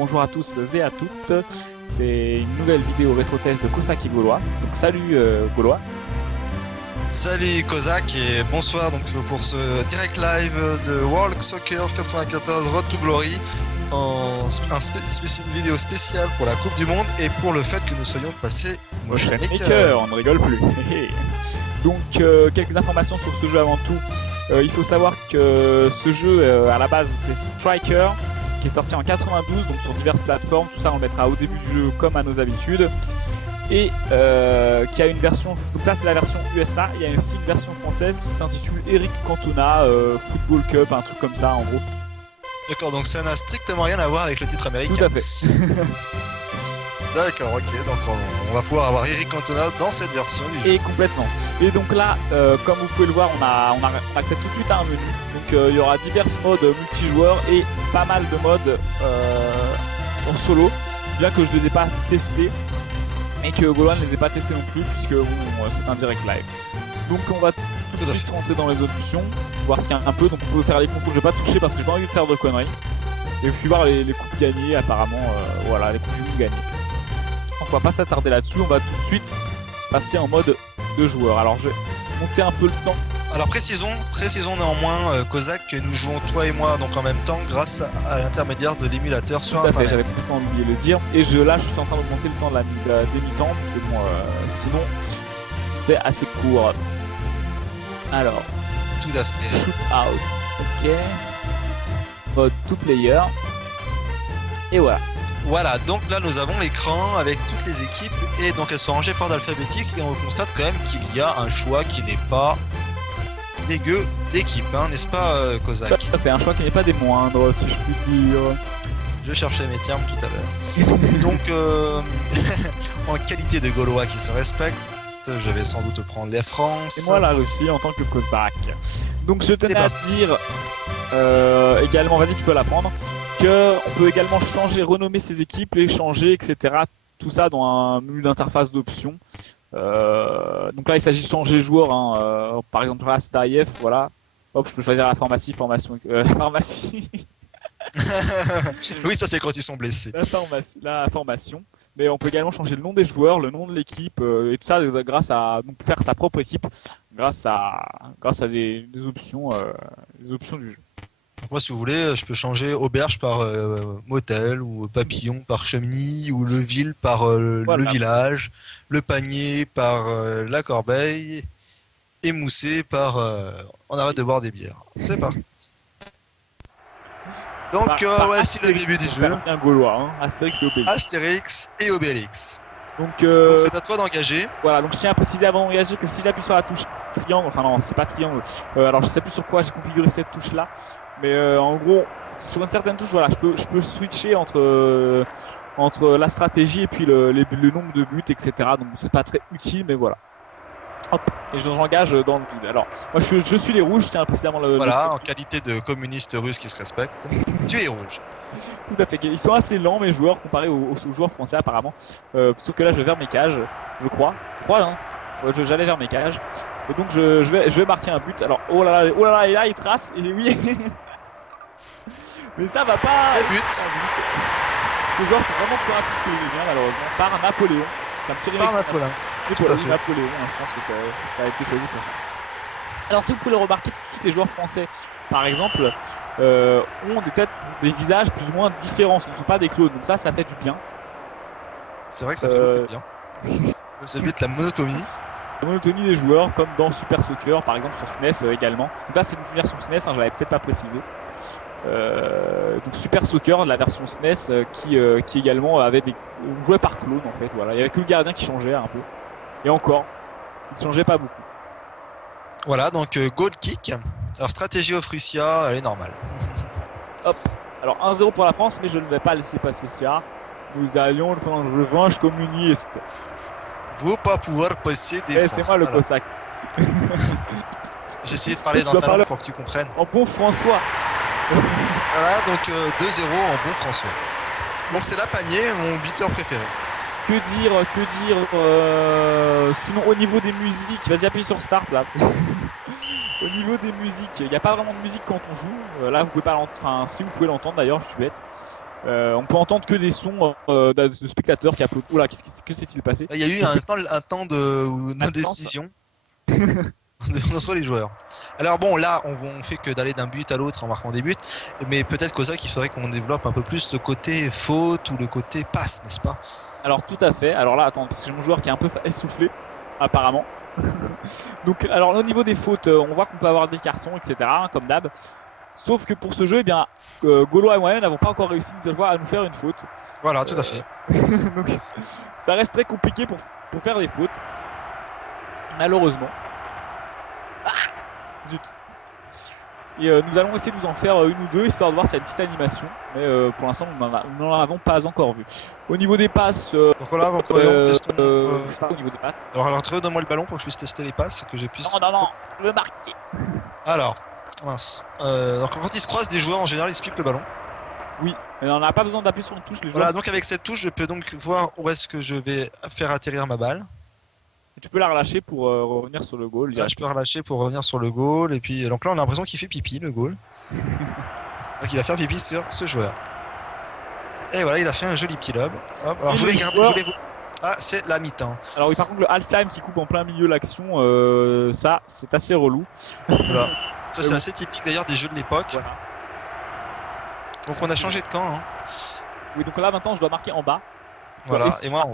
bonjour à tous et à toutes. C'est une nouvelle vidéo rétro-test de Cossack et Gaulois. Donc salut Gaulois. Salut Kozak et bonsoir donc pour ce direct live de World Soccer 94 Road to Glory une vidéo spéciale pour la Coupe du Monde et pour le fait que nous soyons passés Motion Maker, on ne rigole plus. Donc quelques informations sur ce jeu avant tout. Il faut savoir que ce jeu à la base c'est Striker qui est sorti en 92 donc sur diverses plateformes. Tout ça on le mettra au début du jeu comme à nos habitudes. Et qui a une version, donc ça c'est la version USA, il y a aussi une version française qui s'intitule Eric Cantona Football Cup, un truc comme ça en gros. D'accord, donc ça n'a strictement rien à voir avec le titre américain. Tout à fait. D'accord, ok, donc on va pouvoir avoir Eric Cantona dans cette version du jeu. Et complètement. Et donc là, comme vous pouvez le voir, on accède tout de suite à un menu. Donc il y aura divers modes multijoueurs et pas mal de modes en solo, bien que je ne les ai pas testés. Et que Gaulois ne les ait pas testés non plus puisque bon, c'est un direct live. Donc on va tout de suite rentrer dans les options, voir ce qu'il y a un peu. Donc on peut faire les concours, je vais pas toucher parce que j'ai pas envie de faire de conneries. Et puis voir les coupes gagnées apparemment, voilà, les coupes du monde gagnées. Donc on va pas s'attarder là-dessus, on va tout de suite passer en mode de joueur. Alors je vais monter un peu le temps. Alors précisons néanmoins, Kozak, que nous jouons toi et moi donc en même temps grâce à l'intermédiaire de l'émulateur sur internet. J'avais complètement oublié de le dire. Et là je suis en train d'augmenter le temps de la demi-temps, parce que bon, sinon c'est assez court. Alors, tout à fait. Shoot out, ok. Mode two player. Et voilà. Voilà, donc là nous avons l'écran avec toutes les équipes et donc elles sont rangées par ordre alphabétique et on constate quand même qu'il y a un choix qui n'est pas dégueu d'équipe, hein, n'est-ce pas Kozak? Ça fait un choix qui n'est pas des moindres, si je puis dire. Je cherchais mes termes tout à l'heure. Donc, en qualité de Gaulois qui se respecte, je vais sans doute prendre la France. Et moi la Russie en tant que Cosaque. Donc je tenais à dire également, vas-y tu peux la prendre, qu'on peut également changer, renommer ses équipes, les changer, etc. Tout ça dans un menu d'interface d'options. Donc là il s'agit de changer de joueur, hein. Par exemple là c'est AIF, voilà. Hop, je peux choisir la pharmacie. Oui, ça c'est quand ils sont blessés. La formation. Mais on peut également changer le nom des joueurs, le nom de l'équipe, et tout ça grâce à donc faire sa propre équipe, grâce à des options du jeu. Donc moi, si vous voulez, je peux changer auberge par motel, ou papillon par cheminée, ou le ville par le village, le panier par la corbeille, et moussé par on arrête de boire des bières. C'est parti. Donc voici le début du jeu. Un Gaulois, hein. Astérix et Obélix. Astérix et Obélix. Donc c'est à toi d'engager. Voilà, donc je tiens à préciser avant d'engager que si j'appuie sur la touche triangle, enfin non, c'est pas triangle. Alors je sais plus sur quoi j'ai configuré cette touche là, mais en gros sur une certaine touche, voilà, je peux switcher entre la stratégie et puis le nombre de buts, etc. Donc c'est pas très utile, mais voilà. Hop, et j'engage dans le vide. Alors, moi je suis les rouges, je tiens à préciser avant Voilà, en qualité de communiste russe qui se respecte, tu es rouge. Tout à fait. Ils sont assez lents mes joueurs comparés aux joueurs français apparemment. Sauf que là je vais vers mes cages, je crois. Hein. J'allais vers mes cages. Et donc je vais marquer un but. Alors oh là là, et là il trace, et oui. Mais ça va pas. Et but. Les joueurs sont vraiment plus rapides que les liens malheureusement. Par Napoléon. Ça me tire par Napoléon. Tout à fait. Napoléon, hein, je pense que ça a été choisi pour ça. Alors si vous pouvez le remarquer, tout de suite les joueurs français, par exemple, ont des têtes, des visages plus ou moins différents. Ce ne sont pas des clones. Donc ça fait du bien. C'est vrai que ça fait beaucoup de bien. Ça évite la monotonie. La monotonie des joueurs, comme dans Super Soccer, par exemple sur SNES également. Donc là c'est une version SNES, hein, je l'avais peut-être pas précisé. Donc Super Soccer, la version SNES, qui également avait jouait par clone en fait. Voilà, il y avait que le gardien qui changeait un peu. Et encore, il changeait pas beaucoup. Voilà, donc goal kick. Alors stratégie of Russia, elle est normale. Hop. Alors 1-0 pour la France, mais je ne vais pas laisser passer ça. Nous allions prendre une revanche communiste. Vous pas pouvoir passer des c'est moi le Cossack. J'ai essayé de parler dans ta langue pour que tu comprennes. En bon François. Voilà, donc 2-0 en bon François. Donc c'est la panier, mon buteur préféré. Que dire sinon au niveau des musiques, vas-y appuie sur Start là. Au niveau des musiques, il n'y a pas vraiment de musique quand on joue. Là vous pouvez pas l'entendre, enfin si vous pouvez l'entendre d'ailleurs, je suis bête. On peut entendre que des sons de spectateurs qui applaudissent. Oula, que s'est-il passé? Il y a eu un temps d'indécision entre les joueurs. Alors bon, là, on fait que d'aller d'un but à l'autre en marquant des buts, mais peut-être qu'au qu'il faudrait qu'on développe un peu plus le côté faute ou le côté passe, n'est-ce pas? Alors tout à fait. Alors là, attends, parce que j'ai mon joueur qui est un peu essoufflé, apparemment. Donc, alors au niveau des fautes, on voit qu'on peut avoir des cartons, etc., hein, comme d'hab. Sauf que pour ce jeu, eh bien, Golo et moi-même n'avons pas encore réussi une seule fois à nous faire une faute. Voilà, tout à fait. Donc, ça reste très compliqué pour faire des fautes, malheureusement. Ah, zut. Et nous allons essayer de nous en faire une ou deux, histoire de voir cette petite animation. Mais pour l'instant, nous n'en avons pas encore vu. Au niveau des passes... Donc voilà, donc testons. Au niveau des passes... Alors donne-moi le ballon pour que je puisse tester les passes, que je puisse... Non, je veux marquer. Alors, mince. Donc quand ils se croisent, des joueurs en général, ils se piquent le ballon. Oui, mais on n'a pas besoin d'appuyer sur une touche. Les voilà, joueurs... donc avec cette touche, je peux donc voir où est-ce que je vais faire atterrir ma balle. Et tu peux la relâcher pour revenir sur le goal. Là, je peux relâcher pour revenir sur le goal. Et puis, donc là, on a l'impression qu'il fait pipi, le goal. Donc il va faire pipi sur ce joueur. Et voilà, il a fait un joli petit lob. Hop, alors je voulais garder, Ah, c'est la mi-temps. Alors oui, par contre, le half-time qui coupe en plein milieu l'action, ça, c'est assez relou. Voilà. Ça, c'est assez typique d'ailleurs des jeux de l'époque. Voilà. Donc on a changé de camp. Hein. Oui, donc là, maintenant, je dois marquer en bas. Voilà, et moi,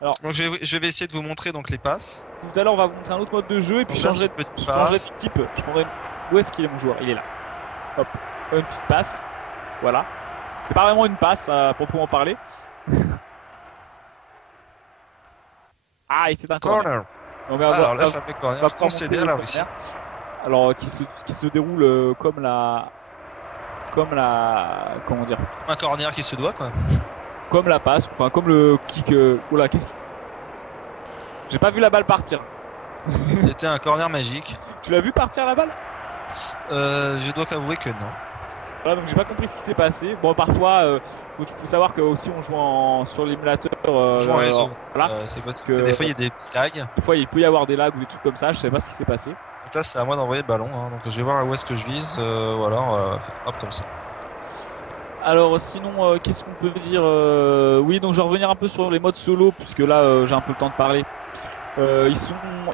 alors, donc je vais essayer de vous montrer donc les passes. Tout à l'heure, on va vous montrer un autre mode de jeu et puis changer de type. Je prendrai... Où est-ce qu'il est mon joueur? Il est là. Hop, une petite passe. Voilà. C'était pas vraiment une passe à proprement parler. Ah, et c'est un corner. Donc, alors, le fameux corner concédé à la Russie. Alors, qui se déroule comme la... Comment dire? Un corner qui se doit, quoi. Comme la passe, enfin, comme le kick... Oula, qu'est-ce qui... J'ai pas vu la balle partir. C'était un corner magique. Tu l'as vu partir la balle? Je dois qu'avouer que non. Voilà, donc j'ai pas compris ce qui s'est passé. Bon, parfois, faut savoir que aussi on joue sur l'émulateur. On joue en réseau. Voilà. C'est parce que des fois il y a des lags. Des fois il peut y avoir des lags ou des trucs comme ça. Je sais pas ce qui s'est passé. Donc là c'est à moi d'envoyer le ballon. Hein. Donc je vais voir où est-ce que je vise. Voilà, hop comme ça. Alors sinon, qu'est-ce qu'on peut dire? Oui, donc je vais revenir un peu sur les modes solo puisque là j'ai un peu le temps de parler. Il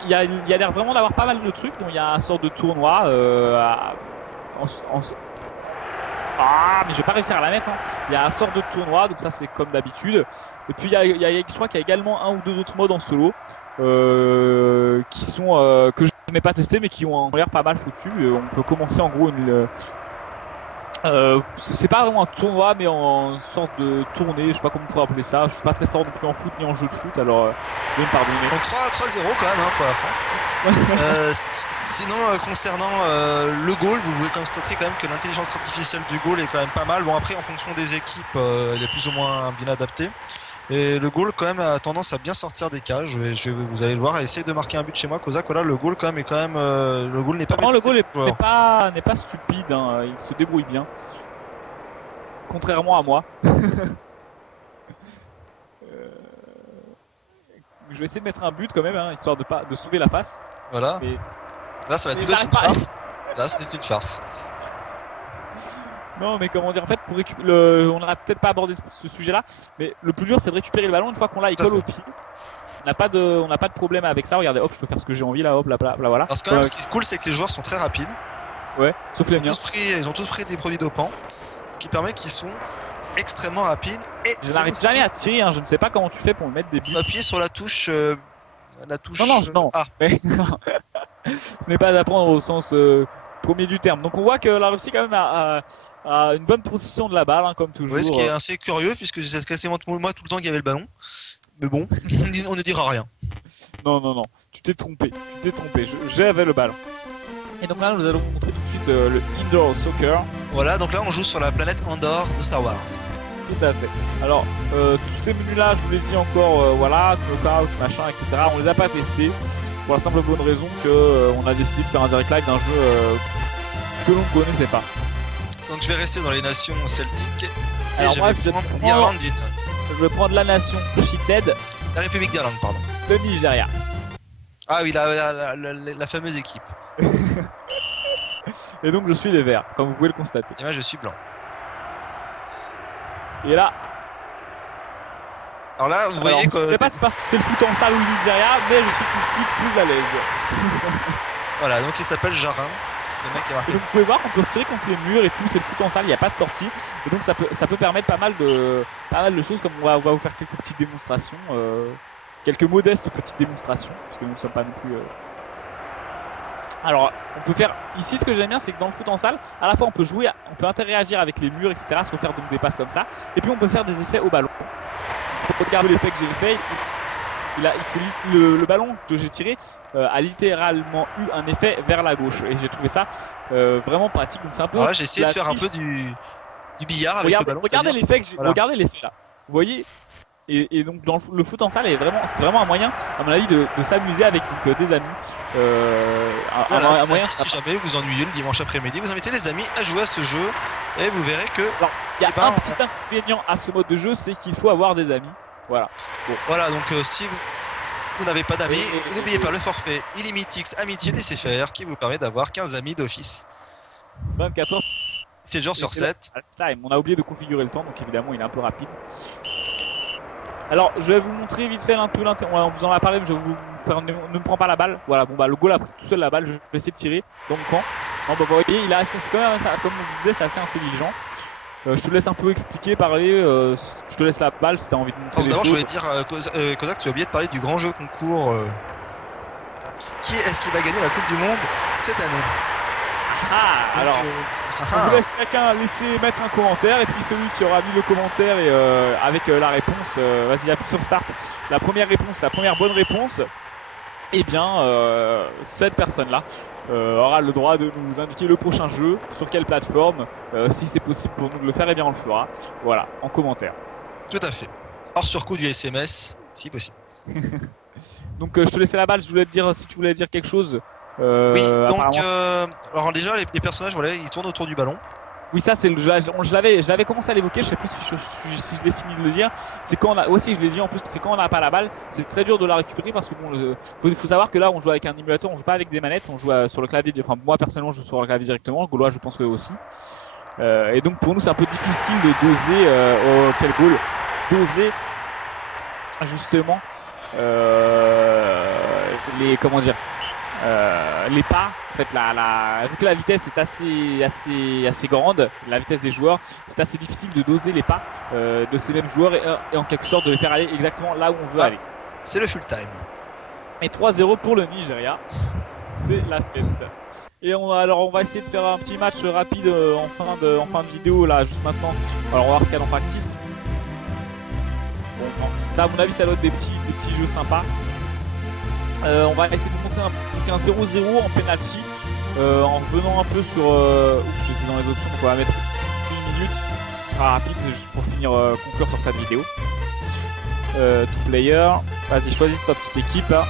y a l'air vraiment d'avoir pas mal de trucs. Donc il y a une sorte de tournoi. Ah, mais je vais pas réussir à la mettre. Hein. Il y a une sorte de tournoi, donc ça c'est comme d'habitude. Et puis je crois qu'il y a également un ou deux autres modes en solo qui sont que je n'ai pas testé mais qui ont l'air pas mal foutus. On peut commencer en gros c'est pas vraiment un tournoi mais en sorte de tournée, je sais pas comment on pourrait appeler ça. Je suis pas très fort non plus en foot ni en jeu de foot, alors veuillez me pardonner. Donc 3-0 quand même hein, pour la France. Sinon concernant le goal, vous pouvez constater quand même que l'intelligence artificielle du goal est quand même pas mal. Bon après en fonction des équipes, elle est plus ou moins bien adaptée. Et le goal quand même a tendance à bien sortir des cages. Vous allez le voir, essayer de marquer un but chez moi. Kozak, voilà, le goal quand même est quand même le goal n'est pas. Non, le goal n'est pas stupide. Hein. Il se débrouille bien. Contrairement à moi. Je vais essayer de mettre un but quand même, hein, histoire de sauver la face. Voilà. Mais... Là, ça va être peut-être une farce. Là, c'est une farce. Non, mais comment dire, en fait, pour récupérer on n'a peut-être pas abordé ce sujet-là, mais le plus dur, c'est de récupérer le ballon une fois qu'on l'a, il colle au pied. On n'a pas de problème avec ça. Regardez, hop, je peux faire ce que j'ai envie là, hop, là, voilà. Parce que quand même, ce qui est cool, c'est que les joueurs sont très rapides. Ouais, sauf les miens. Ils ont tous pris des produits dopants, ce qui permet qu'ils sont extrêmement rapides. Et je n'arrive jamais à tirer, hein. Je ne sais pas comment tu fais pour me mettre des billes. Appuyer sur la touche. Non. Ah. Ce n'est pas à prendre au sens premier du terme. Donc on voit que la Russie quand même a une bonne position de la balle, hein, comme toujours. Oui, ce qui est assez curieux puisque c'est quasiment moi tout le temps qu'il y avait le ballon. Mais bon, on ne dira rien. Non, tu t'es trompé. J'avais le ballon. Et donc là, nous allons montrer tout de suite le Indoor Soccer. Voilà, donc là, on joue sur la planète Andorre de Star Wars. Tout à fait. Alors, tous ces menus-là, je vous l'ai dit encore, voilà, knockout, machin, etc. On les a pas testés pour la simple bonne raison que on a décidé de faire un direct live d'un jeu que l'on ne connaissait pas. Donc je vais rester dans les nations celtiques. Alors moi, je vais prendre la nation Shithead. La République d'Irlande, pardon. Le Nigeria. Ah oui, la fameuse équipe. Et donc je suis les verts, comme vous pouvez le constater. Et moi je suis blanc. Et là, Alors là, vous voyez je sais pas si c'est parce que c'est le foot en salle ou le Nigeria, mais je suis tout de suite plus à l'aise. Voilà, donc il s'appelle Jarin. Le mec qui a marqué. Et donc vous pouvez voir qu'on peut tirer contre les murs et tout, c'est le foot en salle, il n'y a pas de sortie. Et donc ça peut permettre pas mal de choses, comme on va vous faire quelques petites démonstrations, quelques modestes petites démonstrations, parce que nous ne sommes pas non plus... Alors, on peut faire... Ici, ce que j'aime bien, c'est que dans le foot en salle, à la fois on peut jouer, on peut interagir avec les murs, etc., se faire donc des passes comme ça, et puis on peut faire des effets au ballon. Regardez l'effet que j'ai fait. Le ballon que j'ai tiré a littéralement eu un effet vers la gauche et j'ai trouvé ça vraiment pratique. Donc c'est un peu. Alors là, j'ai essayé de faire un peu du billard avec le ballon. Regardez l'effet que j'ai. Voilà. Regardez l'effet là. Vous voyez. Et donc dans le foot en salle, c'est vraiment un moyen, à mon avis, de s'amuser avec donc, des amis. Voilà, un moyen. Si jamais vous ennuyez le dimanche après-midi, vous invitez des amis à jouer à ce jeu et vous verrez que. Alors, il y a un petit inconvénient à ce mode de jeu, c'est qu'il faut avoir des amis. Voilà. Bon. Voilà, donc si vous n'avez pas d'amis, n'oubliez pas le forfait Illimitix Amitié DCFR qui vous permet d'avoir 15 amis d'office. 24 heures. 7 jours sur 7. On a oublié de configurer le temps, donc évidemment il est un peu rapide. Alors je vais vous montrer vite fait un peu l'intérêt. On vous en a parlé, mais je vais vous faire. Ne me prends pas la balle. Voilà, bon bah le goal a pris tout seul la balle. Je vais essayer de tirer dans le camp. Non, bah, vous voyez, il a assez, c'est quand même, comme on vous disait, c'est assez intelligent. Je te laisse un peu expliquer, parler. Je te laisse la balle si t'as envie de montrer. D'abord, je voulais dire, Kodak, tu as oublié de parler du grand jeu concours. Qui est-ce qui va gagner la Coupe du Monde cette année? Ah, donc, alors, on vous laisse chacun mettre un commentaire et puis celui qui aura mis le commentaire et avec la réponse, vas-y, appuie sur Start. La première bonne réponse, eh bien, cette personne-là aura le droit de nous indiquer le prochain jeu, sur quelle plateforme, si c'est possible pour nous de le faire, eh bien on le fera. Voilà, en commentaire. Tout à fait. Hors surcoût du SMS, si possible. Donc je te laissais la balle, je voulais te dire si tu voulais dire quelque chose. Oui, donc alors déjà les personnages, voilà, ils tournent autour du ballon. Oui, ça c'est j'avais commencé à l'évoquer, je sais plus si je l'ai fini de le dire. C'est quand on a aussi, je l'ai dit en plus, c'est quand on n'a pas la balle, c'est très dur de la récupérer parce que bon, faut savoir que là on joue avec un émulateur, on joue pas avec des manettes, on joue sur le clavier. Enfin moi personnellement je joue sur le clavier directement, Gaulois je pense que aussi. Et donc pour nous c'est un peu difficile de doser quel goal doser justement les comment dire. Les pas, en fait, vu que la vitesse est assez grande, la vitesse des joueurs, c'est assez difficile de doser les pas de ces mêmes joueurs et en quelque sorte de les faire aller exactement là où on veut aller. C'est le full time. Et 3-0 pour le Nigeria, c'est la fête. Et on va essayer de faire un petit match rapide en fin de vidéo là, juste maintenant. Alors on va voir s'il y a dans practice. Bon, ça à mon avis ça doit être des petits jeux sympas. On va essayer de vous montrer un 0-0 en penalty en revenant un peu sur j'étais dans les options, donc on va mettre 1 minute, ce sera rapide, c'est juste pour finir conclure sur cette vidéo. To player, vas-y choisis ta petite équipe là.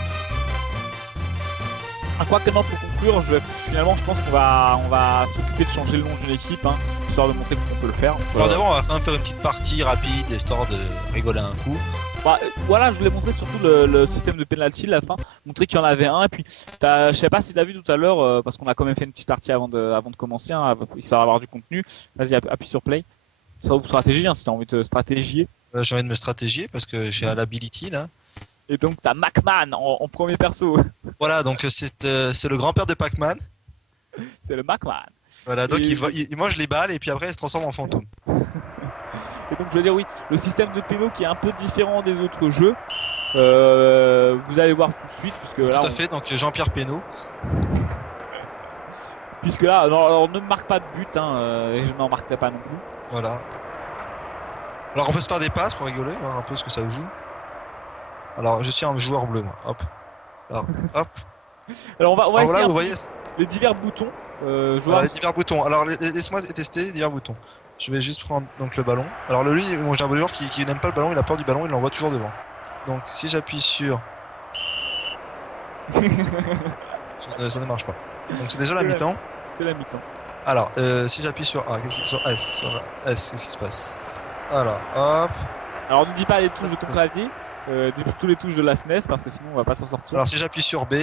Quoi que non, pour conclure, finalement je pense qu'on va s'occuper de changer le nom d'une équipe, hein, histoire de montrer qu'on peut le faire. Alors d'abord on va quand même faire une petite partie rapide, histoire de rigoler un coup. Bah, voilà, je voulais montrer surtout le système de penalty à la fin, montrer qu'il y en avait un, et puis je sais pas si t'as vu tout à l'heure, parce qu'on a quand même fait une petite partie avant de commencer, hein, histoire d'avoir du contenu. Vas-y, appuie sur play. Ça va vous stratégie, hein, si t'as envie de stratégier. J'ai envie de me stratégier parce que j'ai l'ability là. Et donc t'as Macman en premier perso. Voilà, donc c'est le grand-père de Pac-Man. C'est le Macman. Voilà, donc il mange les balles et puis après il se transforme en fantôme. Et donc je veux dire oui, le système de péno qui est un peu différent des autres jeux. Vous allez voir tout de suite puisque là. Tout à fait, donc Jean-Pierre Pénaud. Puisque là, alors ne marque pas de but, hein, et je n'en marquerai pas non plus. Voilà. Alors on peut se faire des passes pour rigoler, voir un peu ce que ça joue. Alors je suis un joueur bleu moi, hop. Alors, hop. Alors on va essayer voilà, vous voyez les divers boutons. Voilà, les divers boutons. Alors laisse-moi tester les divers boutons. Je vais juste prendre donc le ballon. Alors lui, j'ai un joueur qui n'aime pas le ballon, il a peur du ballon, il l'envoie toujours devant. Donc si j'appuie sur... ça ne marche pas. Donc c'est déjà la mi-temps. C'est la mi-temps. Alors si j'appuie sur A, sur S, qu'est-ce qui se passe? Alors hop. Alors ne dis pas les touches de ton clavier, dis tous les touches de la SNES parce que sinon on va pas s'en sortir. Alors si j'appuie sur B,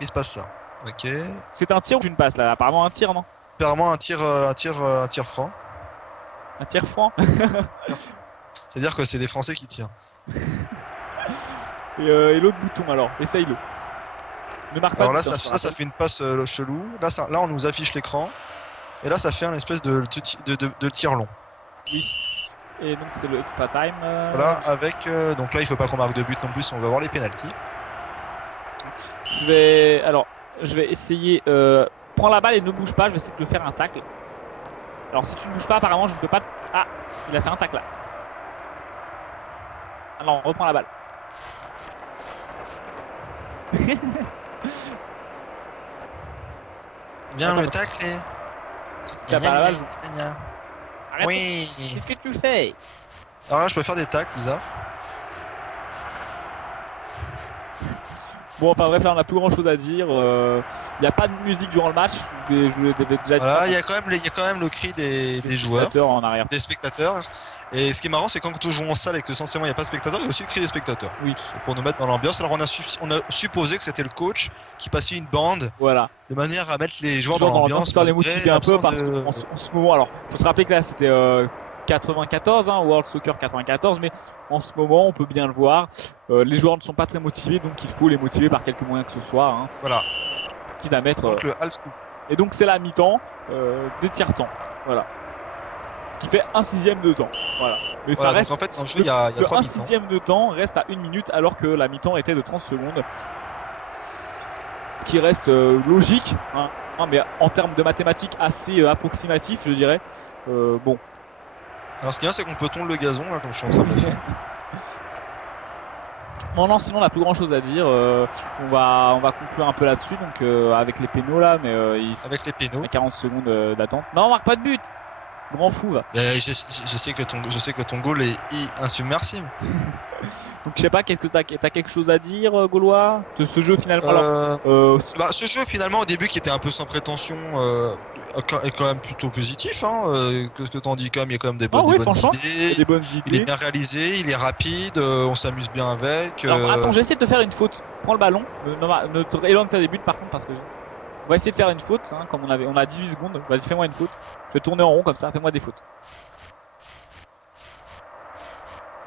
il se passe ça. Ok. C'est un tir ou une passe là? Apparemment un tir, non? Apparemment un tir franc. Un tir franc. C'est-à-dire que c'est des Français qui tirent. Et l'autre bouton alors, essaye-le. Ne marque pas Alors de là, but, ça fait une passe chelou. Là, on nous affiche l'écran. Et là, ça fait un espèce de tir long. Oui. Et donc c'est le extra time. Voilà, avec. Donc là, il faut pas qu'on marque de but non plus si on va voir les pénaltys. Je vais essayer. Prends la balle et ne bouge pas. Je vais essayer de faire un tacle. Alors si tu ne bouges pas, apparemment, je ne peux pas. Ah, il a fait un tacle là. Alors on reprend la balle. Bien Attends, le tacle. Si t'as pas la balle, arrête. Oui. Qu'est-ce que tu fais? Alors là, je peux faire des tacles bizarres. Bon, enfin bref, là on a plus grand chose à dire. Il n'y a pas de musique durant le match. Je vous l'avais déjà dit. Voilà, il y a quand même le cri des joueurs, En arrière. des spectateurs. Et ce qui est marrant, c'est quand on joue en salle et que censément il n'y a pas de spectateurs, il y a aussi le cri des spectateurs. Oui. Pour nous mettre dans l'ambiance. Alors on a supposé que c'était le coach qui passait une bande. Voilà. De manière à mettre les joueurs dans l'ambiance. Pour les motiver un peu parce qu'en ce moment, alors faut se rappeler que là c'était 94, hein, World Soccer 94, mais en ce moment on peut bien le voir, les joueurs ne sont pas très motivés, donc il faut les motiver par quelque moyen que ce soit. Hein, voilà. Quitte à mettre. Donc le half-scoop. Et donc c'est la mi-temps des tiers-temps. Voilà. Ce qui fait un sixième de temps. Voilà. Mais voilà, ça reste. donc en fait dans le jeu il y a 3 un mi-temps. sixième de temps reste à 1 minute alors que la mi-temps était de 30 secondes. Ce qui reste logique, hein, mais en termes de mathématiques assez approximatif, je dirais. Bon. Alors ce qui est bien, c'est qu'on peut tondre le gazon, là, comme je suis en train de le faire. Non, sinon on n'a plus grand chose à dire. On va conclure un peu là-dessus, donc avec les pénaux là, mais avec les pénaux. 40 secondes d'attente. Non, on marque pas de but. Grand fou va. Je sais que ton goal est insubmersible. Donc je sais pas, qu'est-ce que t'as quelque chose à dire, Gaulois, de ce jeu finalement? Ce jeu finalement au début qui était un peu sans prétention est quand même plutôt positif. Hein, que t'en dis quand même, il y a quand même des bonnes idées. Des bonnes idées. Il est bien réalisé, il est rapide, on s'amuse bien avec. Alors attends, j'ai essayé de te faire une faute. Prends le ballon, ne te éloigne pas des buts par contre parce que on va essayer de faire une faute, hein, comme on a 18 secondes. Vas-y, fais-moi une faute. Je vais tourner en rond comme ça, fais-moi des fautes.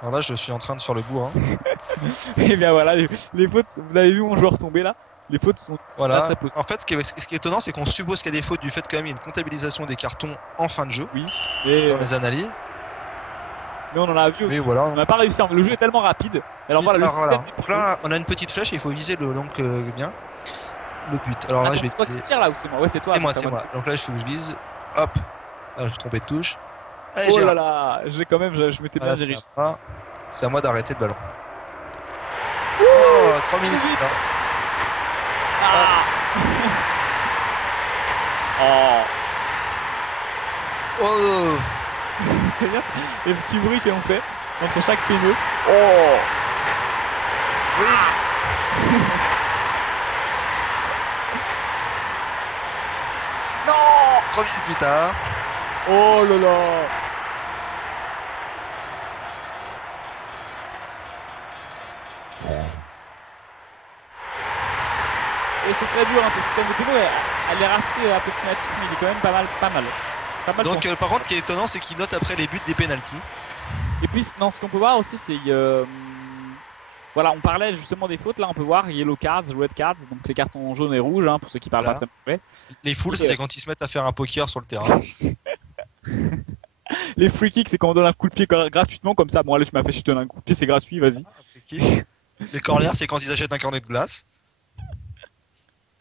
Alors là, je suis en train de faire le bourrin. Et bien voilà, les fautes, vous avez vu mon joueur tomber là? Les fautes sont voilà. pas très possibles. En fait, ce qui est étonnant, c'est qu'on suppose qu'il y a des fautes du fait quand même il y a une comptabilisation des cartons en fin de jeu. Oui. Dans les analyses. Mais on en a vu aussi. Mais voilà. On n'a pas réussi. Le jeu est tellement rapide. Alors voilà, Donc là, on a une petite flèche et il faut viser bien le but. Alors là, je vais. C'est toi qui tire là ou c'est moi? Ouais, c'est toi. C'est moi. Donc là, il faut que je vise. Hop. Ah, j'ai trompé de touche. Allez, oh là là, je m'étais bien dirigé. C'est à moi d'arrêter le ballon. Oh, 3 minutes. Ah. Oh. C'est bien les petits bruits qu'on fait entre chaque pénal. Oh. Oui. Non. 3 minutes plus tard. Oh là là. Et c'est très dur, hein, ce système de pénaux, elle a l'air assez approximatif, mais il est quand même pas mal. Donc par contre, ce qui est étonnant, c'est qu'il note après les buts des pénaltys. Et puis, non, ce qu'on peut voir aussi, c'est voilà, on parlait justement des fautes. Là, on peut voir yellow cards, red cards, donc les cartons jaunes et rouges, hein, pour ceux qui parlent pas très bien. Les foules, c'est quand ils se mettent à faire un poker sur le terrain. Les free kicks, c'est quand on donne un coup de pied gratuitement comme ça. Bon, allez, je m'affiche, je te donne un coup de pied, c'est gratuit, vas-y. Les corners, c'est quand ils achètent un cornet de glace.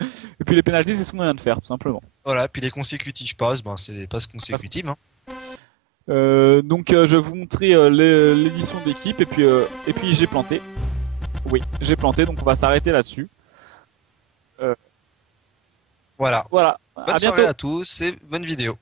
Et puis les pénalties, c'est ce qu'on vient de faire, tout simplement. Voilà, puis les consécutifs passes, c'est les passes consécutives. Hein. Donc je vais vous montrer l'édition d'équipe et puis j'ai planté. Oui, j'ai planté, donc on va s'arrêter là-dessus. Voilà. Voilà. Bonne soirée à tous et bonne vidéo.